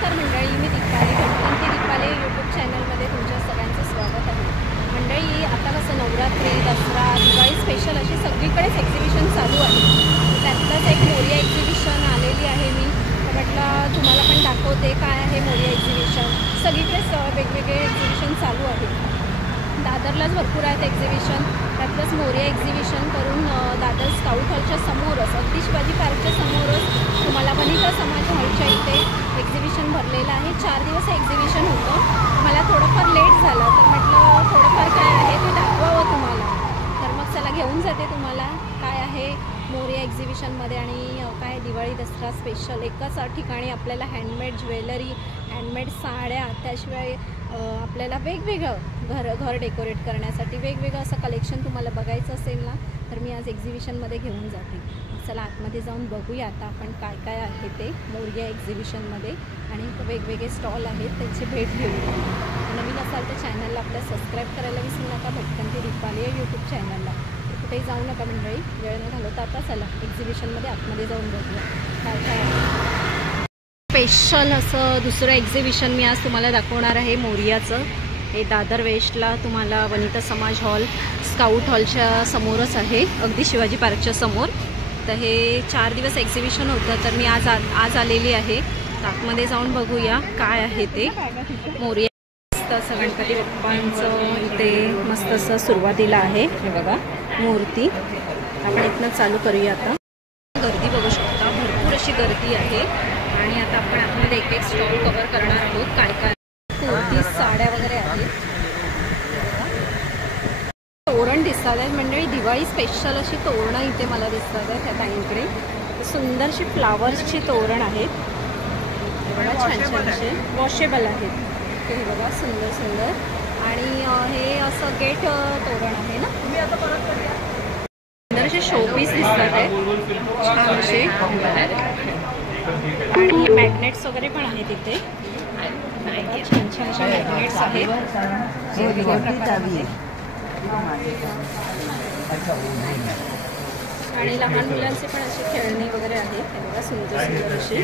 नमस्कार मंडळी, मी दीपाली भटकंती दीपाली यूट्यूब चॅनलमध्ये तुमच्या सगळ्यांचं स्वागत आहे. मंडळी, आता कसं नवरात्री, दसरा, दिवाळी स्पेशल अशी सगळीकडेच एक्झिबिशन चालू आहे. त्यातलंच एक मोरिया एक्झिबिशन आलेली आहे. मी म्हटलं तुम्हाला पण दाखवते काय आहे मोरिया एक्झिबिशन. सगळीकडेच वेगवेगळे एक्झिबिशन चालू आहे. दादरलाच भरपूर आहेत एक्झिबिशन. त्यातलंच मोरिया एक्झिबिशन करून दादर स्काउट हॉलच्या समोरच, अगदी शिवाजी पार्कच्या समोरच तुम्हाला वनिता समाज हॉलच्या इथे एक्झिबिशन भरलेलं आहे. 4 दिवस एक्झिबिशन होतं. मला थोडंफार लेट झालं, तर म्हटलं थोडंफार काय आहे ते दाखवावं तुम्हाला. तर मग चला घेऊन जाते तुम्हाला काय आहे मोरिया एक्झिबिशनमध्ये. आणि काय दिवाळी दसरा स्पेशल एकाच ठिकाणी आपल्याला हँडमेड ज्वेलरी, हँडमेड साड्या, त्याशिवाय आपल्याला वेगवेगळं घर डेकोरेट करण्यासाठी वेगवेगळं असं कलेक्शन तुम्हाला बघायचं असेल ना, तर मी आज एक्झिबिशनमध्ये घेऊन जाते. चला आतमध्ये जाऊन बघूया आता आपण काय काय आहे ते मोरिया एक्झिबिशनमध्ये. आणि वेगवेगळे स्टॉल आहेत त्याची भेट घेऊया. नवीन असाल तर चॅनलला आपल्या सबस्क्राईब करायला विसरू नका. भटकंती दीपाली या यूट्यूब चॅनलला. कुठेही जाऊ नका मंडळी, वेळ न घालवता आता चला एक्झिबिशनमध्ये आतमध्ये जाऊन बघूया काय काय. स्पेशल असं दुसरं एक्झिबिशन मी आज तुम्हाला दाखवणार आहे मोरियाचं. हे दादर वेस्टला तुम्हाला वनिता समाज हॉल स्काउट हॉलच्या समोरच आहे, अगदी शिवाजी पार्कच्या समोर. तर हे 4 दिवस एक्झिबिशन होतं, तर मी आज आलेली आहे. आतमध्ये जाऊन बघूया काय आहे ते मोरिया. मस्त असं गणपती बाप्पांचं इथे मस्त असं सुरुवातीला आहे. हे बघा मूर्ती. आपण इथनं चालू करूया आता. गर्दी बघू शकता, भरपूर अशी गर्दी आहे. आणि आता आपण आतमध्ये एक एक स्टॉल कव्हर करणार आहोत. काय काय कुर्ती, साड्या वगैरे आहेत. तोरण दिसतात आहेत मंडळी, दिवाळी स्पेशल अशी तोरणं इथे मला दिसतात आहेत. त्या ताईंकडे सुंदरशी फ्लावर्सची तोरण आहेत. बघा छान छान असे वॉशेबल आहेत. हे बघा सुंदर सुंदर. आणि हे असं गेट तोरण आहे ना. सुंदर असे शोपीस दिसतात आहेत छान असे. आणि मॅग्नेट्स वगैरे पण आहेत इथे. छान छान असे मॅग्नेट्स आहेत वेगवेगळ्या प्रकारामध्ये. आणि लहान मुलांचे पण असे खेळणी वगैरे आहेत. हे बघा सुंदर सुंदर असे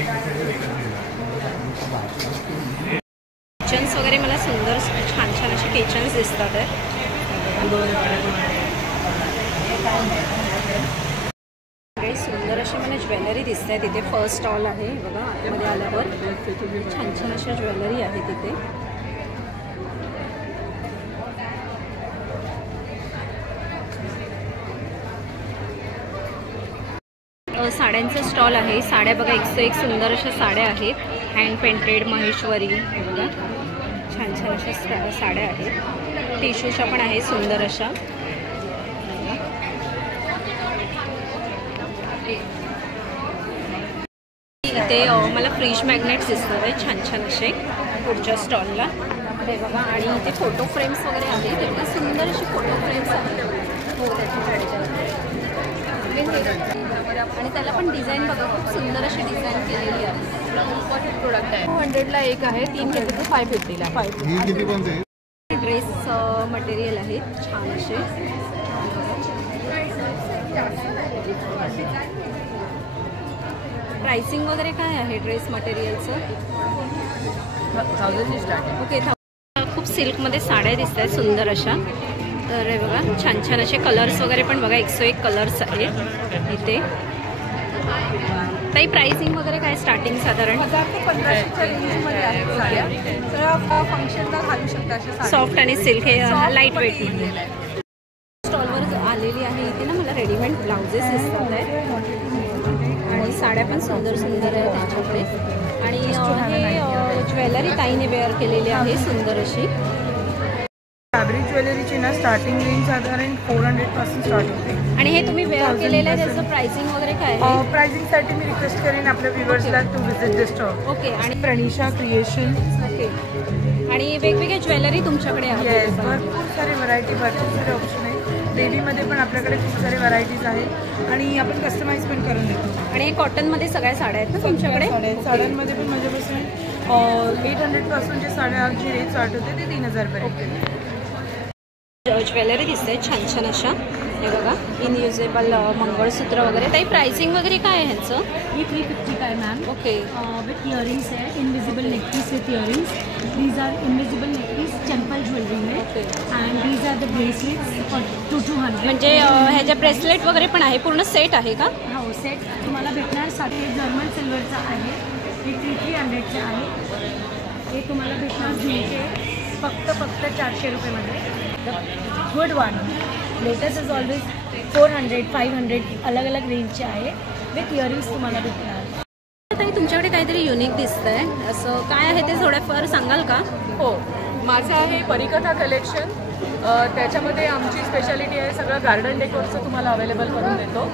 किचन्स वगैरे मला सुंदर छान छान असे किचन्स दिसतात आहेत. सुंदर अशी मला ज्वेलरी दिसत आहे तिथे. फर्स्ट स्टॉल आहे बघा. आतमध्ये आल्यावर छान छान अशा ज्वेलरी आहे तिथे. साड्यांचा स्टॉल आहे. साड्या बघा 101 सुंदर अशा साड्या आहेत. हँड पेंटेड महेश्वरी बघा छान छान अशा साड्या आहेत. टिशूच्या पण आहेत सुंदर अशा. इथे मला फ्रीज मॅग्नेट्स दिसतात आहेत छान छान असे पुढच्या स्टॉलला. हे बघा. आणि इथे फोटो फ्रेम्स वगैरे आहेत. एकदम सुंदर अशी फोटो फ्रेम्स आहेत. हो आणि त्याला पण डिझाईन बघा खूप सुंदर अशी डिझाईन केलेली आहे. इम्पॉर्टंट प्रोडक्ट आहे. 200ला एक आहे, 3 घेतले तर 550ला. 550 ड्रेस मटेरियल आहेत छान असे. प्राइसिंग वगैरे काय आहे ड्रेस मटेरियलचं? 1000 स्टार्ट. ओके. खूप सिल्कमध्ये साड्या दिसत आहेत सुंदर अशा. तर हे बघा छान छान असे कलर्स वगैरे पण बघा 101 कलर्स आहेत इथे. काही प्राइसिंग वगैरे काय स्टार्टिंग साधारण 1000 ते 1500च्या रेंजमध्ये आहेत साड्या. तर फंक्शनला घालू शकता अशा. सॉफ्ट आणि सिल्क हे लाईट वेटमध्ये. स्टॉलवर आलेली आहे इथे ना मला रेडीमेड ब्लाउजेस दिसतात आहेत. आणि साड्या पण सुंदर सुंदर आहेत त्यांच्याकडे. आणि हे ज्वेलरी ताईने वेअर केलेली आहे सुंदर अशी. फॅब्रिक ज्वेलरीची ना स्टार्टिंग रेंज साधारण 400 पासून स्टार्ट होते. आणि हे तुम्ही वेअर केलेलं आहे त्याचं प्राइसिंग वगैरे काय आहे? प्राइसिंगसाठी मी रिक्वेस्ट करेन आपल्या व्ह्युअर्सला to visit the stall. Okay. आणि प्रणिशा क्रिएशन. ओके. आणि वेगवेगळे ज्वेलरी तुमच्याकडे आहे? येस, भरपूर सारे व्हरायटी, भरपूर सारे ऑप्शन आहे. बेबीमध्ये पण आपल्याकडे खूप सारे व्हरायटीज आहेत. आणि आपण कस्टमाइज पण करून देतो. आणि कॉटनमध्ये सगळ्या साड्या आहेत ना तुमच्याकडे? साड्यांमध्ये पण माझ्यापासून 800 पासून जे साड्या जी रेट स्टार्ट होते ते 3000 पर्यंत. ज्वेलरी दिसते छान छान अशा. हे बघा इनयुजेबल मंगळसूत्र वगैरे. काही प्राइसिंग वगैरे काय आहे ह्यांचं? ये 350 का है मैम. ओके. विथ इयरिंग्स है, invisible neck these are invisible necklace, temple jewelry में, and these are the bracelets for 200. म्हणजे ह्याच्या ब्रेसलेट वगैरे पण आहे, पूर्ण सेट आहे का? हो, सेट तुम्हाला भेटणार. साधे हे जर्मन सिल्वरचा आहे, हे 300चे आहे. हे तुम्हाला भेटणार झुमके फक्त 400 रुपयेमध्ये. Good one latest is always 400, 500 अलग अलग रेंजचे आहे. विथ इयरिंग्स तुम्हाला भेटणार. ताई तुमच्याकडे काहीतरी युनिक दिसतंय, असं काय आहे ते थोडंफार सांगाल का? हो, माझं आहे परिकथा कलेक्शन. त्याच्यामध्ये आमची स्पेशालिटी आहे सगळं गार्डन डेकोरचं तुम्हाला अवेलेबल करून देतो.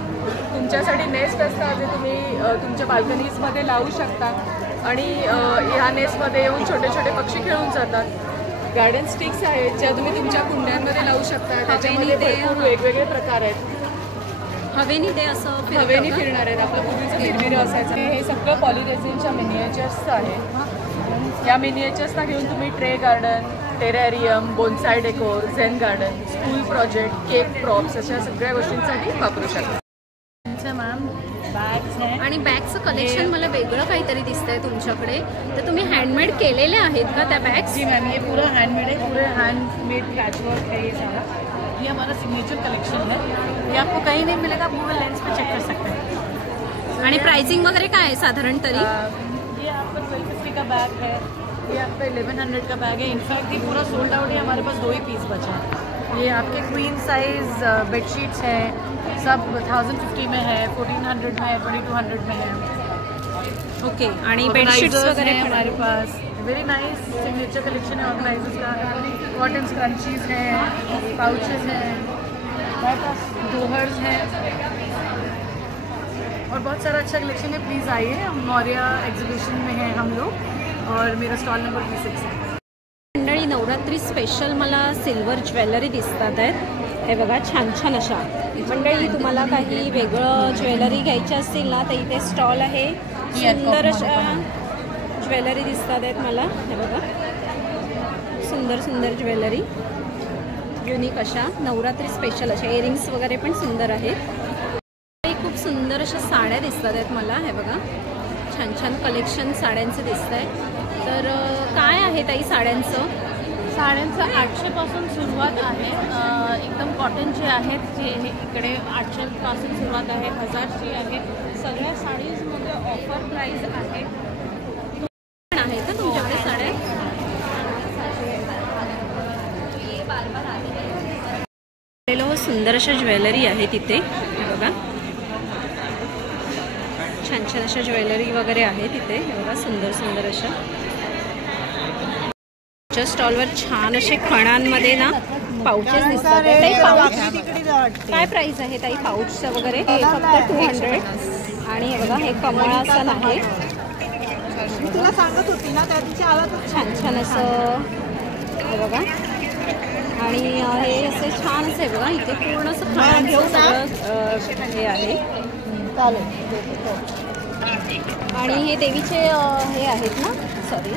तुमच्यासाठी नेस्ट असतात जे तुम्ही तुमच्या बाल्कनीजमध्ये लावू शकता आणि ह्या नेस्टमध्ये येऊन छोटे छोटे पक्षी खेळून जातात. गार्डन स्टिक्स आहेत ज्या तुम्ही तुमच्या कुंड्यांमध्ये लावू शकता. त्याच्यामध्ये भरपूर वेगवेगळे प्रकार आहेत. हवेनी ते असं हवेनी फिरणार आहेत. आपलं पूर्वीचं फिरविरं असायचं. हे सगळं पॉलिरेझिनच्या मिनिएचर्स आहे. या मिनिएचर्सना घेऊन तुम्ही tray garden, terrarium, bonsai decor, zen garden, school project, cake props अशा सगळ्या गोष्टींसाठी वापरू शकता. मॅम बॅग्स आहे आणि बॅगचं कलेक्शन मला वेगळं काहीतरी दिसतंय तुमच्याकडे. तर तुम्ही हँडमेड केलेले आहेत का त्या बॅग्स? जी मैम, ये पूरा हैंडमेड है, पूरे हैंडमेड पैचवर्क है ये सारा. ये हमारा सिग्नेचर कलेक्शन है. ये आपको कहीं नहीं मिलेगा, आप गूगल लेंस पे चेक कर सकते हैं. आणि प्राइसिंग वगैरे काय आहे साधारण तरी? ये आपका 1250 का बैग है, ये आपका 1100 का बैग है. इनफैक्ट ये पूरा सोल्ड आउट है, हमारे पास 2 ही पीस बचे हैं. ये आपके क्वीन साइज बेडशीट्स हैं, सब 1050 में है, 1400 में है, 2200 में है. ओके. आणि बेडशीट्स वगैरे हैं पण हमारे आहेत. Pass. Very nice signature collection है ऑर्गेनाइजर्स का. कॉटन स्क्रंचीज हैं, पाउचेस हैं, हमारे पास दोहर्स हैं और बहुत सारा अच्छा कलेक्शन है. प्लीज़ आइए, हम मौर्या एग्जीबिशन में हैं हम लोग और मेरा स्टॉल नंबर 26 है. मंडळी नवरात्री स्पेशल मला सिल्वर ज्वेलरी दिसतात आहेत. हे बघा छान छान अशा. मंडळी तुम्हाला काही वेगळं ज्वेलरी घ्यायची असतील ना तर इथे स्टॉल आहे. सुंदर अशा ज्वेलरी दिसतात आहेत मला. हे बघा सुंदर सुंदर ज्वेलरी, युनिक अशा नवरात्री स्पेशल अशा इयरिंग्स वगैरे पण सुंदर आहेत. खूप सुंदर अशा साड्या दिसतात आहेत मला. हे बघा छान छान कलेक्शन साड्यांचं दिसतं आहे. तर काय आहे ताई साड्यांचं? साड्यांचं 800पासून सुरुवात आहे. एकदम कॉटनचे आहेत जे इकडे 800पासून सुरुवात आहे, 1000ची आहे. सगळ्या साडीजमध्ये ऑफर प्राईस आहे. आहेत का तुमच्याकडे साड्या? सुंदर अशा ज्वेलरी आहे तिथे. हे बघा छान छान अशा ज्वेलरी वगैरे आहे तिथे. हे बघा सुंदर सुंदर अशा. स्टॉलवर छान असे खणांमध्ये ना पाउचेस दिसतात. काय प्राइस आहे ताई पाऊचचं वगैरे? हे फक्त 200. आणि हे बघा हे कमळासन आहे. तुला सांगत होती ना त्या दिवशी आला तर. छान छान असं हे बघा. आणि हे असे छान असे बघा इथे पूर्ण असं खणांचं सगळं हे आहे. आणि हे देवीचे हे आहेत ना, सॉरी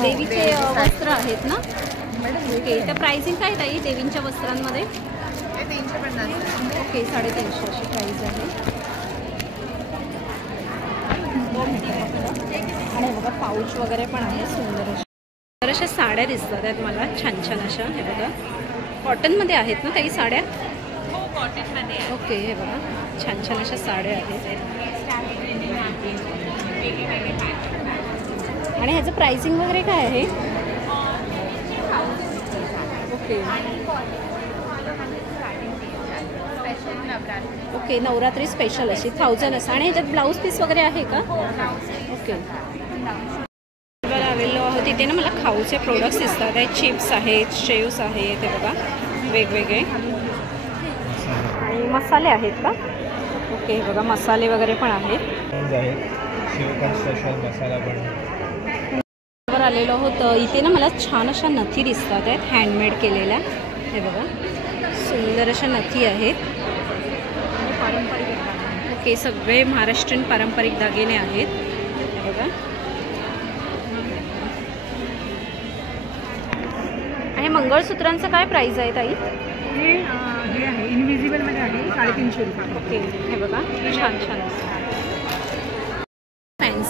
देवीचे वस्त्र आहेत ना. ओके. तर प्राइसिंग काय ताई देवींच्या वस्त्रांमध्ये? 350. ओके 350 अशी प्राइस आहे. आणि बघा पाऊच वगैरे पण आहे सुंदर अशा. तर अशा साड्या दिसतात आहेत मला छान छान अशा. हे बघा कॉटनमध्ये आहेत ना काही साड्या? कॉटनमध्ये ओके. हे बघा छान छान अशा साड्या आहेत. आणि ह्याचं प्राइसिंग वगैरे काय आहे? Okay okay. नवरात्री स्पेशल अशी 1000 असं. आणि ह्याच्यात ब्लाऊज पीस वगैरे आहे का? ओके. आलेलो आहोत तिथे ना मला खाऊचे प्रोडक्ट्स दिसतात आहेत. चिप्स आहेत, शेव्स आहेत, ते बघा वेगवेगळे. आणि मसाले आहेत का? ओके. बघा मसाले वगैरे पण आहेत. आलेलो आहोत इथे ना मला छान अशा नथी दिसतात आहेत हँडमेड केलेल्या. हे बघा सुंदर अशा नथी आहेत. ओके. सगळे महाराष्ट्रीयन पारंपरिक दागिने आहेत. हे बघा. आणि मंगळसूत्रांचं काय प्राइस आहे ताई? हे आहे इनविजिबलमध्ये आहे 350 रुपये. ओके. हे बघा छान छान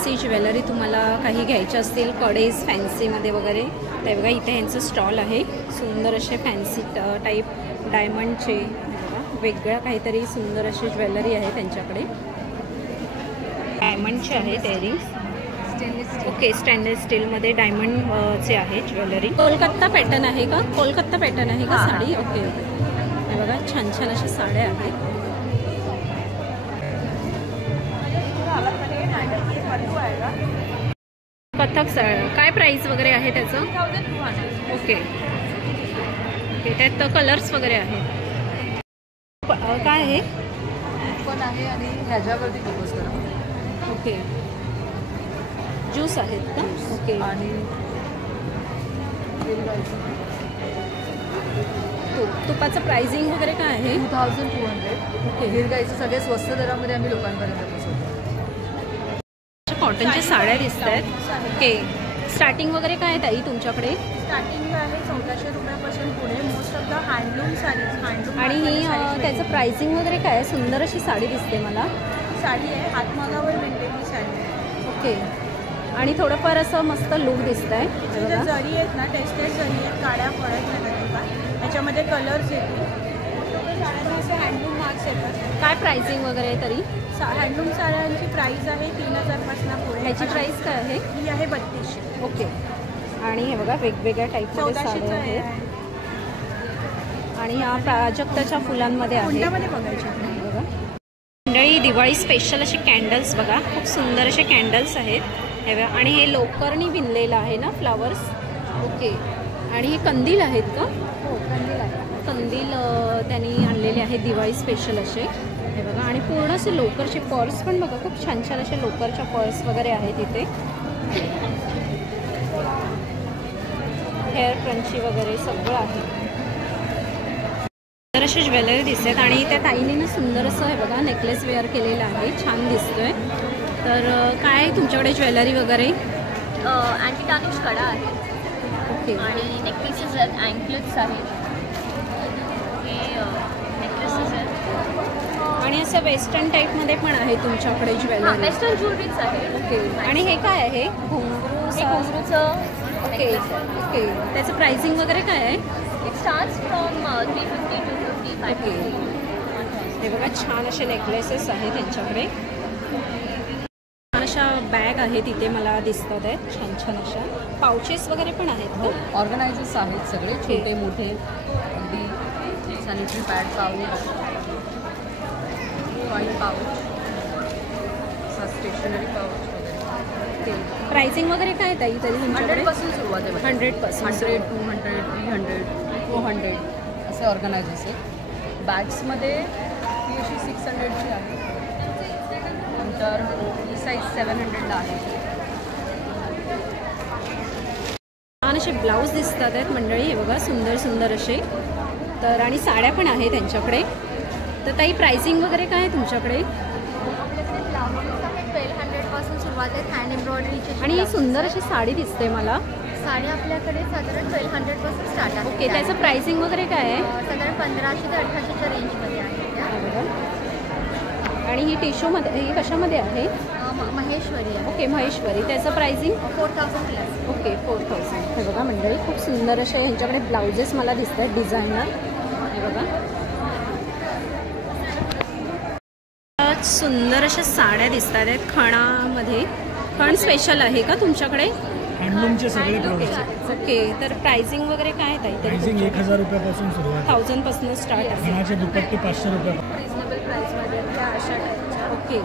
फॅन्सी ज्वेलरी तुम्हाला काही घ्यायच्या असतील, कडेज फॅन्सीमध्ये वगैरे, ते बघा इथे यांचं स्टॉल आहे. सुंदर असे फॅन्सी टाईप डायमंडचे बघा, वेगळ्या काहीतरी सुंदर अशी ज्वेलरी आहे त्यांच्याकडे. डायमंडचे आहेत इयरिंग्स. ओके, स्टेनलेस स्टीलमध्ये डायमंडचे आहे ज्वेलरी. कोलकाता पॅटर्न आहे का? कोलकाता पॅटर्न आहे का साडी? Okay okay. हे बघा छान छान अशा साड्या आहेत. कथक काय प्राइस वगैरे आहे त्याचं? Okay okay. त्यात कलर्स वगैरे आहेत. काय आहे? पण आहे आणि ह्याच्यावरती फोकस करा. ओके, ज्यूस आहेत का? ओके. आणि तुपाचं प्राइसिंग वगैरे काय आहे? 2200. ओके. हिरगाईचे सगळे स्वस्त दरामध्ये आम्ही लोकांपर्यंत पोहोचवतो. कॉटनच्या साड्या दिसत आहेत. ओके, स्टार्टिंग वगैरे काय आहे ताई तुमच्याकडे? स्टार्टिंग आहे 1400 रुपयापासून पुढे. Most of the handloom sarees, handloom. आणि ही त्याचं प्राइसिंग वगैरे काय आहे? सुंदर अशी साडी दिसते मला. साडी आहे, हातमागावर विणलेली साडी आहे. ओके. आणि थोडंफार असं मस्त लुक दिसत आहे. ज्या जरी आहेत ना, टेस्टेड जरी आहेत, काड्या पडत नाही अजिबात. त्याच्यामध्ये कलर्स येतील. साड्यांना असे हँडलूम मार्क्स येतात. काय प्राइसिंग वगैरे आहे तरी? हँडलूम साड्यांची प्राईस आहे 3000 पासून पुढे. ह्याची प्राइस काय आहे? ही आहे 3200. ओके. आणि हे बघा वेगवेगळ्या टाईपमध्ये 1400 साड्या आहे. आहेत. आणि ह्या प्राजक्ताच्या फुलांमध्ये आहे. कोणत्यामध्ये बघायची? बघा मंडळी, दिवाळी स्पेशल असे कॅन्डल्स बघा, खूप सुंदर असे कॅन्डल्स आहेत हे बघा. आणि हे लोकरनी विणलेलं आहे ना, फ्लावर्स. ओके. आणि हे कंदील आहेत का? हो, कंदील आहे. कंदील त्यांनी आणलेले आहेत दिवाळी स्पेशल असे हे बघा. आणि पूर्ण असे लोकरचे पर्स पण बघा, खूप छान छान असे लोकरच्या पर्स वगैरे आहेत इथे. हेअर क्रंची वगैरे सगळं आहे. तर असे ज्वेलरी दिसतात. आणि त्या ताईने ना सुंदर असं हे बघा नेकलेस वेअर केलेलं आहे, छान दिसतोय. तर काय आहे तुमच्याकडे ज्वेलरी वगैरे? अँटी टार्निश कडा आहे. ओके. आणि नेकलेसेस आहेत, अँकलेट्स आहेत. हे नेकलेसेस आहेत. आणि असं वेस्टर्न टाईपमध्ये पण आहे तुमच्याकडे ज्वेलरी? वेस्टर्न ज्वेलरीज आहे. ओके. आणि हे काय आहे? घुंगरू. हे घुंगरूचं. Okay okay. त्याचं प्राइसिंग वगैरे काय आहे? It starts from 350 to 50, 550. हे बघा छान असे नेकलेसेस आहेत त्यांच्याकडे. छान अशा बॅग आहेत इथे मला दिसतात आहेत, छान छान अशा. पाउचेस वगैरे पण आहेत का? ऑर्गनायझर्स आहेत सगळे, छोटे मोठे, अगदी sanitary pad, pouch, coin pouch, stationery pouch वगैरे. प्राइसिंग वगैरे काय आहे ताई तरी तुमच्याकडे? 100% सुरुवात आहे. 100%. 100, 200, 300, 400 असे ऑर्गनायझर्स आहेत. बॅग्समध्ये ही अशी 600ची आहे. नंतर ही साईज 700ला आहे. छान असे ब्लाऊज दिसतात आहेत मंडळी हे बघा, सुंदर सुंदर असे. तर आणि साड्या पण आहे त्यांच्याकडे. तर ताई प्राइसिंग वगैरे काय आहे तुमच्याकडे? 1200 पासून सुरुवात आहे. हँड एम्ब्रॉयडरीची आणि ही सुंदर अशी साडी दिसते मला. साडी आपल्याकडे साधारण 1200 पासून स्टार्ट आहे. ओके. त्याचं प्राइसिंग वगैरे काय आहे? साधारण 1500 ते 1800च्या रेंजमध्ये आहे त्या. हे बघा. आणि ही टिश्यूमध्ये, ही कशामध्ये आहे? महेश्वरी आहे. ओके, महेश्वरी. त्याचं प्राइसिंग 4000 प्लस. ओके 4000. हे बघा मंडळी, खूप सुंदर असे ह्यांच्याकडे ब्लाउजेस मला दिसत आहेत डिझायनर. हे बघा सुंदर अशा साड्या दिसत आहेत खणामध्ये. खण स्पेशल आहे का तुमच्याकडे? हँडलूमचे सगळे प्रोडक्ट्स. ओके. तर प्राइसिंग वगैरे काय आहे ताई? प्राइसिंग 1000 रुपयापासून सुरुवात. 1000 पासून स्टार्ट आहे. खणाचे दुपट्टे 500 रुपये. रिजनेबल प्राईसमध्ये त्या अशा टाईपच्या. ओके.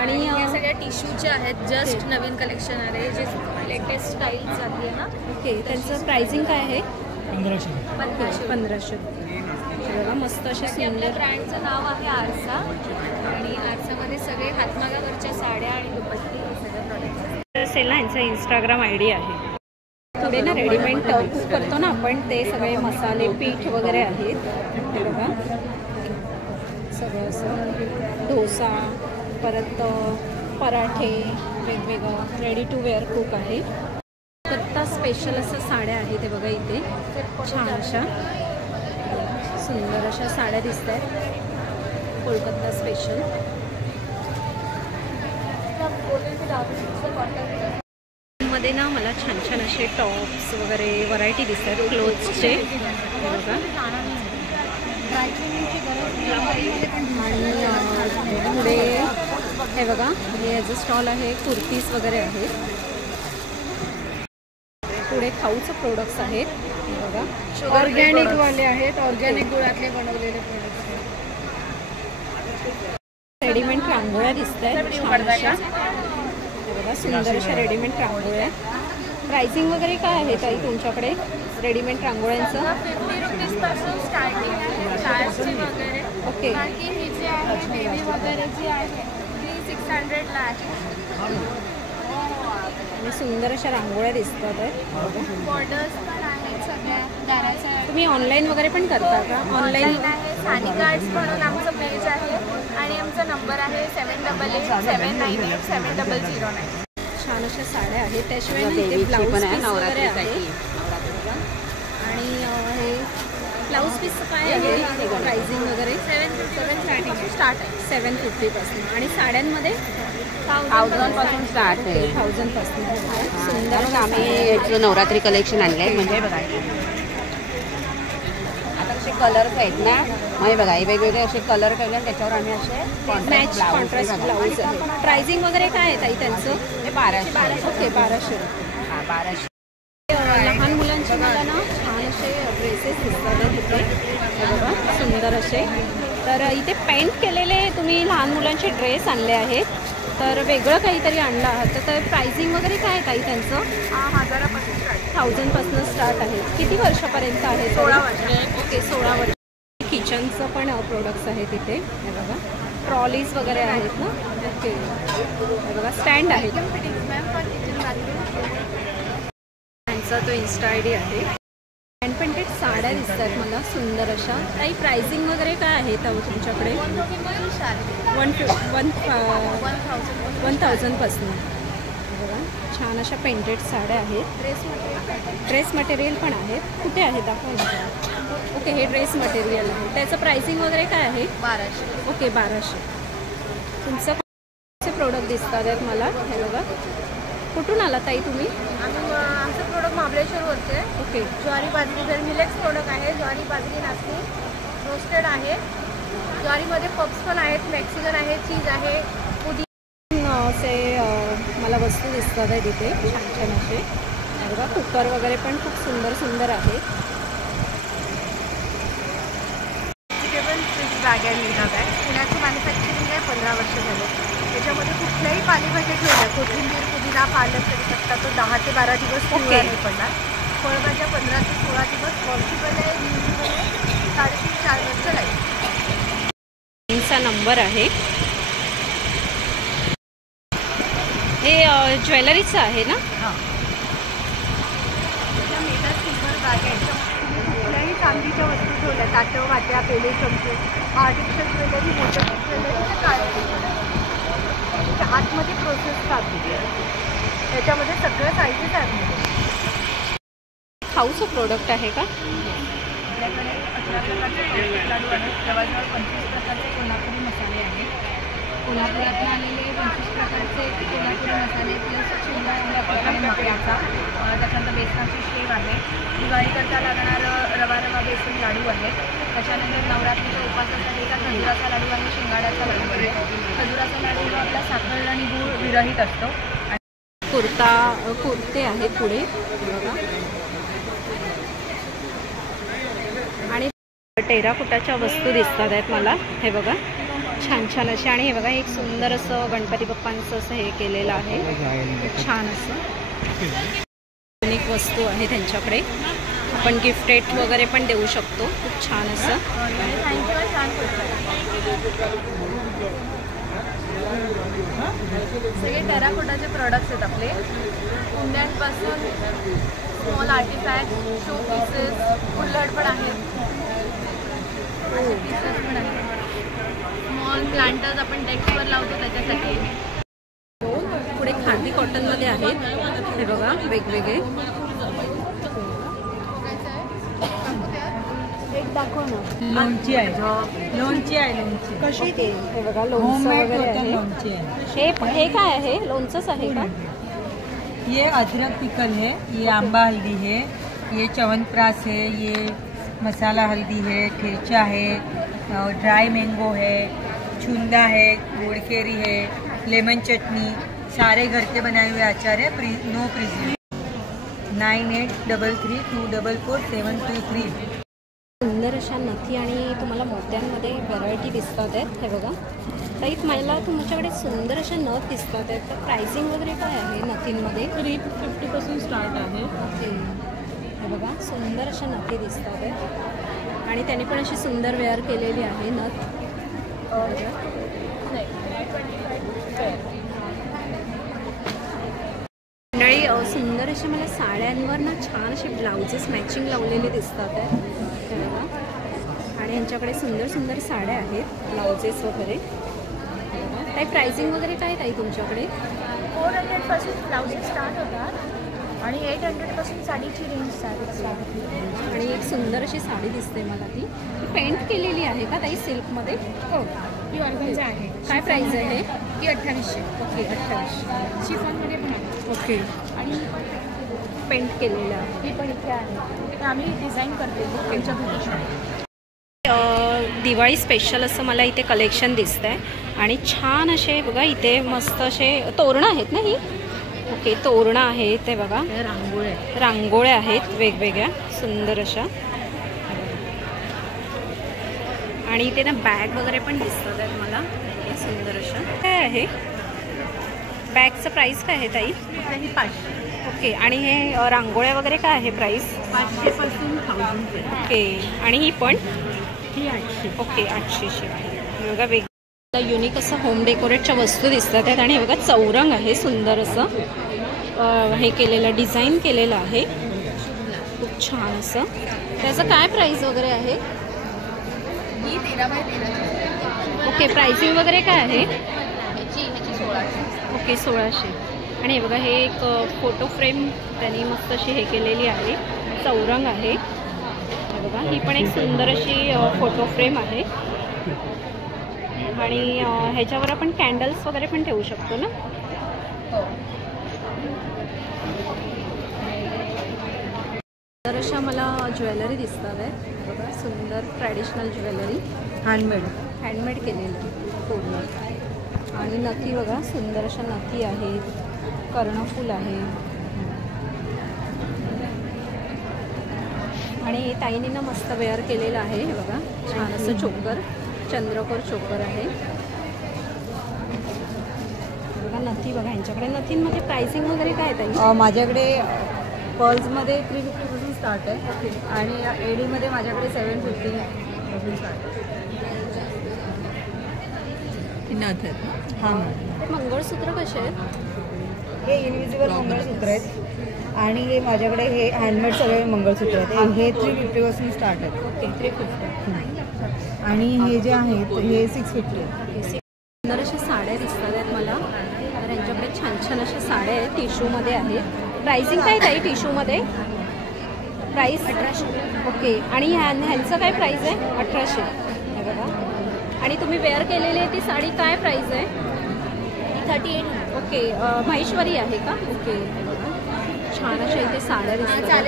आणि या सगळ्या टिश्यूच्या आहेत, जस्ट नवीन कलेक्शन आहे जे लेटेस्ट स्टाईल चालली आहे ना. ओके. त्यांचं प्राइसिंग काय आहे? 1500. 1500. बघा मस्त असे आपल्या सुंदर. ब्रँडचं नाव आहे आरसा. आणि आरसामध्ये सगळे हातमागावरच्या साड्या आणि दुपट्टे हे सगळे प्रॉडक्ट्स असेल ना. यांचा इंस्टाग्राम ID आहे. पुढे ना रेडीमेड कुक करतो ना आपण, ते सगळे मसाले पीठ वगैरे आहेत. हे बघा सगळं असं डोसा, परत पराठे वेगवेगळं रेडी टू वेअर कुक आहे. कत्ता स्पेशल असं साड्या आहेत ते बघा इथे, छान अशा सुंदर अशा साड्या दिसत आहेत कोलकाता स्पेशल. मध्ये ना मला छान छान असे टॉप्स वगैरे व्हरायटी दिसतात क्लोथ्सचे बघा. आणि पुढे हे बघा, हे याचं स्टॉल आहे, कुर्तीज वगैरे आहेत. पुढे खाऊचं प्रोडक्ट्स आहेत हे बघा, ऑर्गॅनिक वाले आहेत, ऑर्गॅनिक गुळातले बनवलेले प्रोडक्ट्स आहेत. रेडीमेड रांगोळ्या दिसत आहेत छान अशा हे बघा, सुंदर अशा रेडीमेड रांगोळ्या. प्राइसिंग वगैरे काय आहे ताई तुमच्याकडे रेडीमेड रांगोळ्यांचं? 50 रुपीजपासून स्टार्टिंग आहे फ्लावर्सची वगैरे. ओके. बाकी ही जी आहे बेबी वगैरे जी आहे ती 600ला आहे. आणि सुंदर अशा रांगोळ्या दिसतात आहेत. बॉर्डर्स पण आहेत सगळ्या दाराच्या. तुम्ही ऑनलाईन वगैरे पण करता का? ऑनलाईन आहे सानिका आर्ट्स म्हणून आमचं पेज आहे आणि आमचा नंबर आहे 7887987009. छान अशा साड्या आहेत. त्याशिवाय ना इथे ब्लाऊज पीस वगैरे आहे. आणि हे ब्लाऊज पीस काय आहे प्राइसिंग वगैरे? 750 स्टार्ट आहे. 750 पासून. आणि साड्यांमध्ये 1000 पासून स्टार्ट आहे. 1000 पासून. सुंदर. मग आम्ही याचं नवरात्री कलेक्शन आणलंय. म्हणजे बघा आता असे कलर्स आहेत ना, म्हणजे बघा हे वेगवेगळे असे कलर ठेवले आणि त्याच्यावर आम्ही असे मॅच कॉन्ट्रास्ट ब्लाऊज आहे. प्राइसिंग वगैरे काय आहे ताई त्यांचं? हे 1200. ओके, 1200. हां 1200. लहान मुलांचे मला ना छान असे ड्रेसेस दिसतात इथे हे बघा, सुंदर असे. तर इथे पेंट केलेले तुम्ही लहान मुलांचे ड्रेस आणले आहेत, तर वेगळं काहीतरी आणलं आहात. तर प्राइसिंग वगैरे काय आहे ताई त्यांचं? 1000पासून स्टार्ट. 1000पासून स्टार्ट आहे. किती वर्षापर्यंत आहे? 16 वर्ष. ओके, 16 वर्ष. किचनचं पण प्रोडक्ट्स आहेत इथे हे बघा, ट्रॉलीज वगैरे आहेत ना. ओके, हे बघा स्टँड आहे. त्यांचा तो इन्स्टा ID आहे. हँड पेंटेड साड्या दिसतात मला सुंदर अशा. काही प्राइसिंग वगैरे काय आहे ताऊ तुमच्याकडे? 1000 पासून बघा, छान अशा पेंटेड साड्या आहेत. ड्रेस मटेरियल पण आहेत. कुठे आहे दाखवा ना. ओके, हे ड्रेस मटेरियल आहे. त्याचं प्राइसिंग वगैरे काय आहे? 1200. ओके, 1200. तुमचं प्रोडक्ट दिसतात आहेत मला हे बघा. कुठून आला ताई तुम्ही? आमचं प्रोडक्ट महाबळेश्वरवरचे. ओके. ज्वारी बाजरी जर मिलेक्स प्रोडक्ट आहे. ज्वारी बाजरी नाचणी रोस्टेड आहे. ज्वारीमध्ये पप्स पण आहेत, मॅक्सिकन आहे, चीज आहे, पुदी. असे मला वस्तू दिसतात आहेत इथे छान छान असे हे बघा. कुकर वगैरे पण खूप सुंदर सुंदर आहे. व्हेजिटेबल फिश बॅग आहे, मीना बॅग. पुण्याचं मॅन्युफॅक्चरिंग आहे, 15 वर्ष झालं. त्याच्यामध्ये कुठल्याही पालेभाज्या ठेवल्या, कोथिंबीर, पुदिना, पालक तरी शकता. तो 10 ते 12 दिवस पिवळा नाही पडणार. फळभाज्या 15 ते 16 दिवस. पॉसिबल आहे, युजबल आहे. 3.5-4 वर्ष लागेल. चा नंबर आहे. हे ज्वेलरीचं आहे ना? त्याच्या मेटा सिल्वर बॅग आहे. कुठल्याही चांदीच्या वस्तू ठेवल्या, ताटं वाट्या, पेले, चमचे, आर्टिफिशियल ज्वेलरी, मोटर ज्वेलरी ते काढायचं. त्याच्या आतमध्ये प्रोसेस चालू. त्याच्यामध्ये सगळ्या साईजेस आहेत. खाऊचं प्रोडक्ट आहे का? आपल्याकडे 18 प्रकारचे कौशल लाडू आहेत. जवळजवळ 25 प्रकारचे कोल्हापुरी मसाले आहेत. कोल्हापुरातून आलेले 25 प्रकारचे कोल्हापुरी मसाले प्लस चिवडा आहे आपल्याकडे मक्याचा. त्याच्यानंतर बेसनाची शेव आहे. दिवाळीकरता लागणारं रवा बेसन लाडू आहे. त्याच्यानंतर नवरात्रीच्या उपासासाठी एका खजुराचा लाडू आहे, शिंगाड्याचा लाडू आहे. खजुराचा लाडू जो आपला साखर आणि गूळ विरहित असतो. कुर्ते आहेत पुढे बघा. आणि टेराकोटाच्या वस्तू दिसतात आहेत मला हे बघा, छान छान असे. आणि हे बघा, एक सुंदर असं गणपती बाप्पांचं असं हे केलेलं आहे, छान असं. अनेक वस्तू आहे त्यांच्याकडे. आपण गिफ्टेड वगैरे पण देऊ शकतो, खूप छान असं. सगळे टेराकोटाचे प्रॉडक्ट्स आहेत आपले. कुंड्यांपासून स्मॉल आर्टिफॅक्ट, शो पीसेस, कुल्हड पण आहेत, असे पीसेस पण आहेत. स्मॉल प्लांटर्स आपण डेस्कवर लावतो त्याच्यासाठी. पुढे खादी कॉटनमध्ये आहेत हे बघा, वेगवेगळे. दाखव ना. लोणची आहे, लोणची आहे, लोणची कशी ते हे बघा लोणचं होममेड वगैरे टोटल आहे. लोणची आहे. हे काय आहे? लोणचंच आहे का? ये अदरक पिकल है, ये आंबा हल्दी है, ये च्यवनप्राश है, ये मसाला हल्दी है, ठेचा है, ड्राई मैंगो है, छुंदा है, गुड़ केरी है, लेमन चटनी, सारे घर के बनाए हुए अचार है. No preservative. 9833244723. सुंदर अशा नथी आणि तुम्हाला मोत्यांमध्ये व्हरायटी दिसतात आहेत. हे बघा ताई, मला तुमच्याकडे सुंदर अशा नथ दिसतात आहेत. तर प्राइसिंग वगैरे काय आहे नथींमध्ये? 350 स्टार्ट आहे. ओके, हे बघा सुंदर अशा नथी दिसतात आहेत आणि त्याने पण अशी सुंदर वेअर केलेली आहे नथ. मंडळी, सुंदर असे मला साड्यांवर ना छान असे ब्लाउजेस मॅचिंग लावलेले दिसतात आहेत. हे बघा, आणि यांच्याकडे सुंदर सुंदर साड्या आहेत, ब्लाउजेस वगैरे. काही प्राइसिंग वगैरे काय ताई तुमच्याकडे? 400 ब्लाउजेस स्टार्ट होतात आणि 800 साडीची रेंज स्टार्ट. आणि एक सुंदर अशी साडी दिसते मला. ती पेंट केलेली आहे का ताई सिल्कमध्ये? हो, ही ऑर्गन्झा आहे. काय प्राइस आहे? ही 2800. ओके, 2800. शिफॉनमध्ये पण आहे. ओके, आणि पेंट केलेलं आहे. ही पण इथे आहे. ते आम्ही डिझाईन करते आमच्या घरी. दिवाळी स्पेशल असं मला इथे कलेक्शन दिसतं आहे आणि छान असे बघा इथे मस्त असे तोरणं आहेत ना ही. ओके, तोरणं आहेत ते बघा, रांगोळ्या आहेत वेगवेगळ्या सुंदर अशा. आणि इथे ना बॅग वगैरे पण दिसतात आहेत मला सुंदर अशा. काय आहे बॅगचं प्राईस काय आहे ताई? ही 500. ओके, आणि हे रांगोळ्या वगैरे काय आहे प्राईस? 500 पासून 1000. ओके, आणि ही पण? ही 800. ओके, 800. बघा वेगळं युनिक असं होम डेकोरेटच्या वस्तू दिसतात आहेत. आणि बघा चौरंग आहे सुंदर असं हे केलेलं, डिझाईन केलेलं आहे खूप छान असं. त्याचं काय प्राईस वगैरे आहे? ही 13x13. ओके, प्राइसिंग वगैरे काय आहे? ह्याची 1600. ओके, 1600. आणि हे बघा हे एक फोटो फ्रेम त्यांनी मस्त अशी हे केलेली आहे, चौरंग आहे. हे बघा ही पण एक सुंदर अशी फोटो फ्रेम आहे. आणि ह्याच्यावर आपण कॅन्डल्स वगैरे पण ठेवू शकतो ना. तर अशा मला ज्वेलरी दिसतात आहेत बघा, सुंदर ट्रॅडिशनल ज्वेलरी, हँडमेड केलेलं पूर्ण. आणि नथी बघा सुंदर अशा नथी आहेत, कर्णफूल आहे. आणि ताईंनी ना मस्त वेअर केलेलं आहे. हे बघा छान असं चोकर, चंद्रकोर चोकर आहे बघा. नथी बघा यांच्याकडे. नथींमध्ये प्राइसिंग वगैरे काय ताई? माझ्याकडे पर्ल्समध्ये 350 पासून स्टार्ट आहे आणि एडीमध्ये माझ्याकडे 750 पासून स्टार्ट आहे. नथ आहेत. हां, ते मंगळसूत्र कसे आहेत? हे इनविजिबल मंगळसूत्र आहेत आणि हे माझ्याकडे हे हँडमेड सगळे मंगळसूत्र आहेत. हे 350 पासून स्टार्ट आहेत. ओके, 350. आणि हे जे आहेत हे 650 आहेत. सुंदर अशा साड्या दिसतात आहेत मला. तर यांच्याकडे छान छान अशा साड्या आहेत, टिश्यूमध्ये आहेत. प्राइसिंग काय ताई टिश्यूमध्ये? प्राईस 1800. ओके, आणि ह्यांचं काय प्राईस आहे? 1800. हे बघा. आणि तुम्ही वेअर केलेली आहे ती साडी काय प्राईस आहे? 3800. ओके, महेश्वरी आहे का? ओके, हे बघा छान अशा इथे साड्या दिसतात.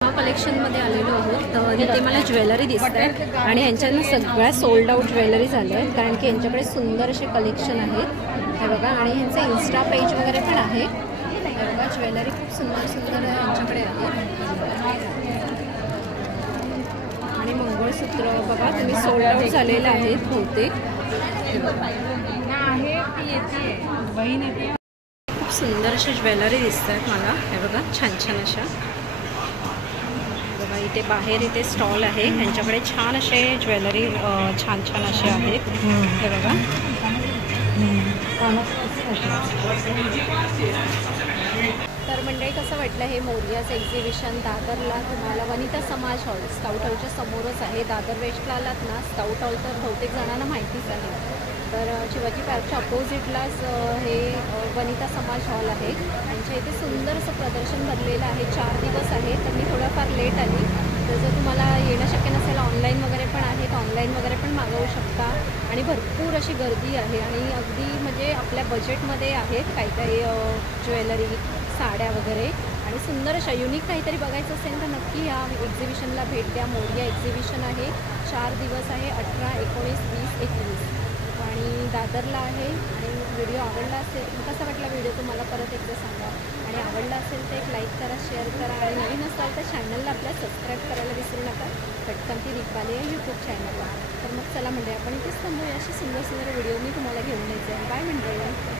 कलेक्शनमध्ये आलेलो आहोत तर इथे मला ज्वेलरी दिसत आहे आणि यांच्यानं सगळ्या सोल्ड आउट ज्वेलरी झाल्या आहेत कारण की यांच्याकडे सुंदर असे कलेक्शन आहेत. हे बघा, आणि यांचं इन्स्टा पेज वगैरे पण आहे. हे बघा ज्वेलरी खूप सुंदर सुंदर यांच्याकडे आहे. आणि मंगळसूत्र बघा तुम्ही सोल्ड आउट झालेलं आहेत बहुतेक. खूप सुंदर अशा ज्वेलरी दिसत आहेत मला. हे बघा छान छान अशा. बघा इथे बाहेर इथे स्टॉल आहे, यांच्याकडे छान असे ज्वेलरी छान छान असे आहेत. हे बघा. तर मंडळी कसं वाटलं हे मोरयाचं एक्झिबिशन? दादरला तुम्हाला वनिता समाज हॉल स्काउट हॉलच्या समोरच आहे. दादर वेस्टला आलात ना, स्काउट हॉल तर बहुतेक जणांना माहितीच आहे. तर शिवाजी पार्कच्या अपोजिटलाच हे वनिता समाज हॉल आहे. त्यांच्या इथे सुंदर असं प्रदर्शन भरलेलं आहे. 4 दिवस आहे. तर मी थोडंफार लेट आली. तर जर तुम्हाला येणं शक्य नसेल, ऑनलाईन वगैरे पण आहे, तर ऑनलाईन वगैरे पण मागवू शकता. आणि भरपूर अशी गर्दी आहे आणि अगदी म्हणजे आपल्या बजेटमध्ये आहेत काही काही ज्वेलरी, साड्या वगैरे. आणि सुंदर अशा युनिक काहीतरी बघायचं असेल तर नक्की या एक्झिबिशनला भेट द्या. मोरिया एक्झिबिशन आहे. 4 दिवस आहे, 18, 19, 20, 21 आणि दादरला आहे. आणि व्हिडिओ आवडला असेल, कसा वाटला व्हिडिओ तुम्हाला परत एकदा सांगा. आणि आवडला असेल तर एक लाईक करा, शेअर करा. आणि नवीन असाल तर चॅनलला आपल्या सबस्क्राईब करायला विसरू नका. पटकन ती दीपाली आहे यूट्यूब चॅनलला. तर मग चला म्हणजे आपण इथेच थांबूया. अशी सुंदर सुंदर व्हिडिओ मी तुम्हाला घेऊन यायचे. बाय मंडळी.